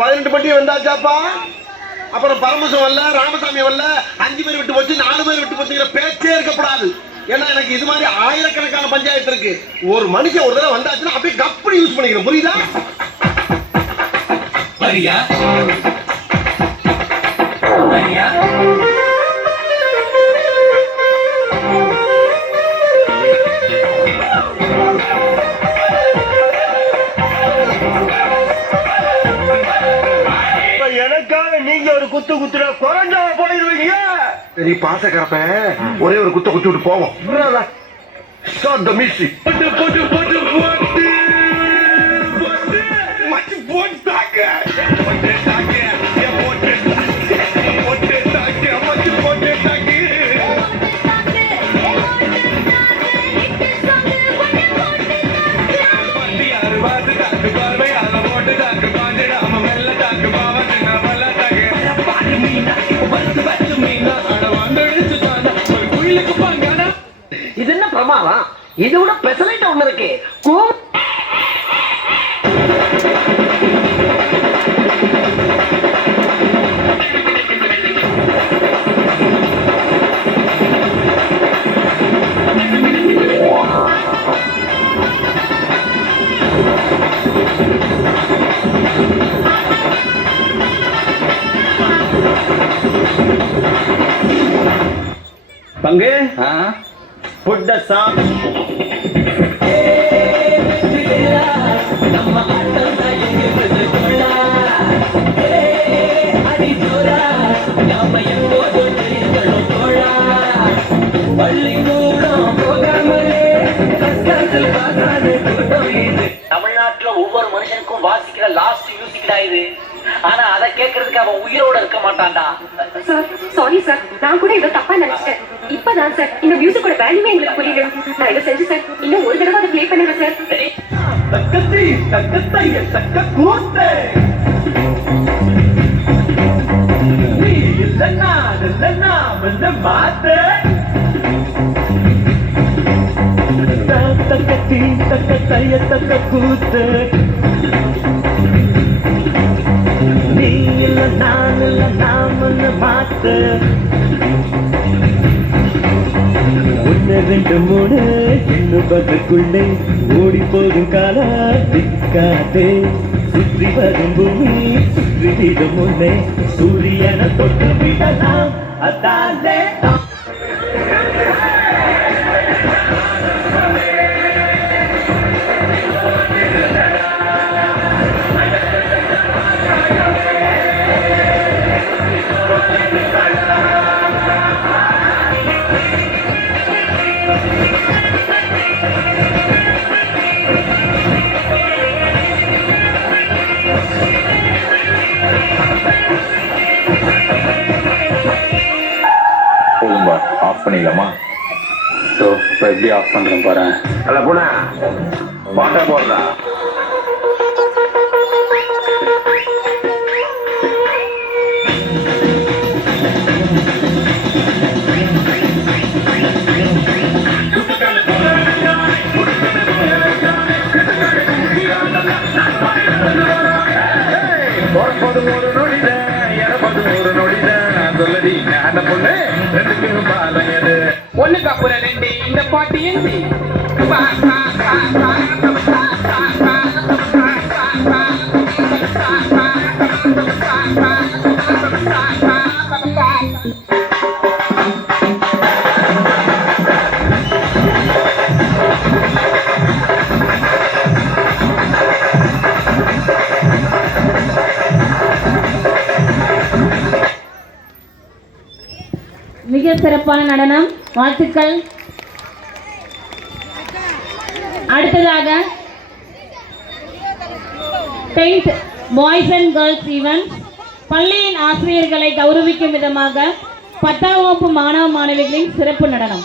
18 பட்டி வந்தாச்சாப்பா. அப்புறம் பரமசம் வரல, ராமசாமி வரல, 5 பேர் விட்டு போச்சு, 4 பேர் விட்டு போச்சுங்கிற பேச்சே இருக்கப்படாது. ஏன்னா எனக்கு இது மாதிரி ஆயிரக்கணக்கான பஞ்சாயத்து இருக்கு. ஒரு மனுஷன் ஒரு தடவை வந்தாச்சுன்னா அப்படியே கப்படி யூஸ் பண்ணிக்கிறேன். புரியுதா? வரியா வரியா எனக்காக நீங்க ஒரு குத்து குத்துற குறைஞ்சா போயிருவீங்க. சரி பாசக்கரப்ப ஒரே ஒரு குத்த குத்தி விட்டு போவோம். Start the music. போட்டு போட்டு போட்டு போட்டு போட்டு மச்சி போட்டு தாக்க போட்டு தாக்க போட்டு போட்டு தாக்க மச்சி போட்டு தாக்க பண்டியாரு வாது தாக்கு பார்வையால போட்டு தாக்கு பாஞ்சிடாம மெல்ல தாக்கு பாவத்து நான் மெல்ல தாக்கு பாடு மீனா வந்து வந்து மீனா அட வந்தடிச்சு தாண்டா ஒரு குயிலுக்கு பாங்கானா. இது என்ன பிரமாதம்? இது விட பெசலைட் ஒண்ணு இருக்கு. பங்கு put the song. தமிழ்நாட்டுல ஒவ்வொரு மனுஷனுக்கும் வாசிக்கிற லாஸ்ட் மியூசிக் தான் இது. ஆனா அதை கேட்கறதுக்கு அவன் உயிரோட இருக்க மாட்டான்டா. சார் சாரி சார், நான் கூட ஏதோ தப்பா நினைச்சிட்டேன். இப்பதான் சார் இந்த மியூசிக்கோட வேல்யூமே எங்களுக்கு புரியுது. நான் இதை செஞ்சு சார் இன்னும் ஒரு தடவை அதை ப்ளே பண்ணுங்க சார். தக்கத்தி தக்கத்தைய தக்க கூத்து நீ இல்லைன்னா வந்து மாத்து தக்கத்தி தக்கத்தைய தக்க கூத்து நீ இல்லை நான் இல்லை நாமன்னு மாத்து. 1 2 3 எண்ணுவதற்குள்ளே ஓடி போகும் காலா திக்காதே. சுற்றி வரும் பூமி சுற்றி விடும் முன்னே சூரியனை தொட்டு விடலாம். அதாலே போதும்பா, ஆஃப் பண்ணிடலாமா? ஸோ இப்போ எப்படி ஆஃப் பண்ணுறேன் பாரு. அல்ல போனா பாட்டா போடுறா. ஒரு நொடித இறப்பது ஒரு நொடித சொல்லடி அந்த பொண்ணு 2 பாலங்கது 1க்கு அப்புறம் 2 இந்த பாட்டு ஏந்தி மிக சிறப்பான நடனம், வாழ்த்துக்கள். அடுத்ததாக 10th boys and girls event பள்ளியின் ஆசிரியர்களை கௌரவிக்கும் விதமாக 10ஆம் வகுப்பு மாணவ மாணவிகளின் சிறப்பு நடனம்.